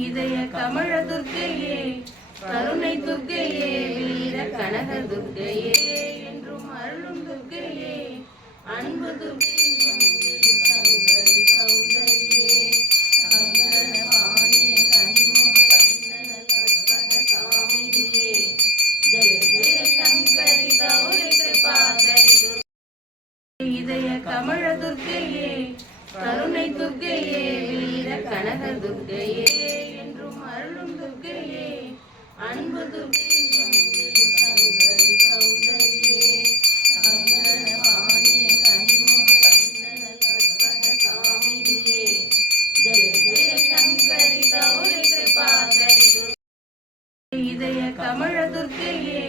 இதய கமல துர்க்கையே, கருணை துர்க்கையே, வீர கனக துர்க்கையே, என்றும் அருளும் துர்க்கையே, அன்பு துர்க்கையே, சௌந்தரி சௌந்தரியே, சங்கர வாணிய கனிமுக கந்தன கற்பக காமினியே, ஜெய ஜெய சங்கரி கௌரி கிருபாகரி இதய கமல துர்க்கையே, கருணை துர்க்கையே, வீர கனக துர்க்கையே, என்றும் அருளும் துர்க்கையே, அன்பு துர்க்கையே, சௌந்தரி சௌந்தரியே, சங்கர வாணிய கனிமுக கந்தன கற்பக காமினியே, ஜெய ஜெய சங்கரி கௌரி கிருபாகரி இதய கமல துர்க்கையே,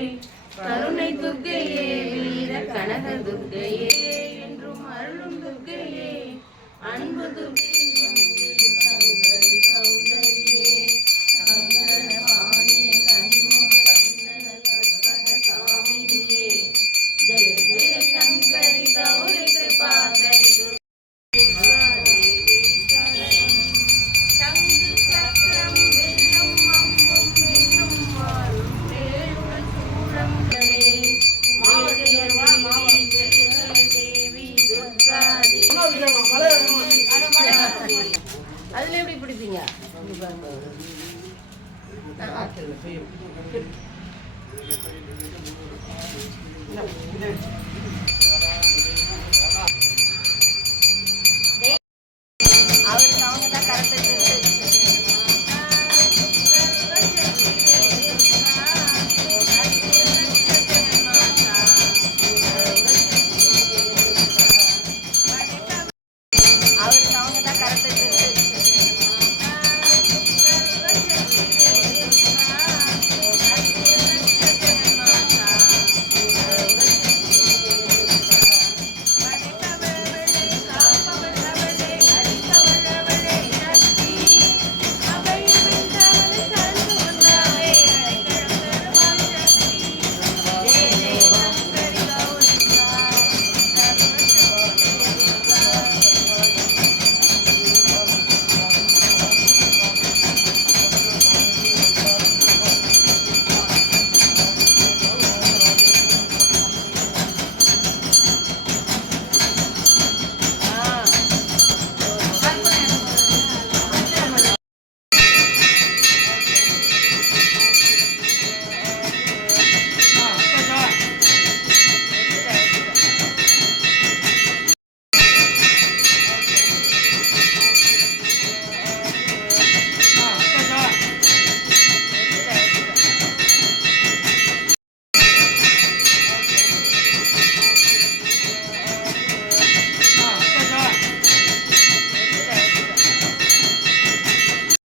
கருணை துர்க்கையே, வீர கனக துர்க்கையே, என்றும் அருளும் துர்க்கையே, அன்பு துர்க்கையே, சௌந்தரி சௌந்தரியே, சங்கர வாணிய கனிமுக கந்தன கற்பக காமினியே, ஜெய ஜெய சங்கரி கௌரி கிருபாகரி துர்காதேவி சரணம். சங்கு சக்கரம் வெல்லும் அம்பும் வில்லும் வாழும் வேலுடன் சூழம் கரே, தேவி துர்காதேவி. அதுல எப்படி பிடிப்பீங்க?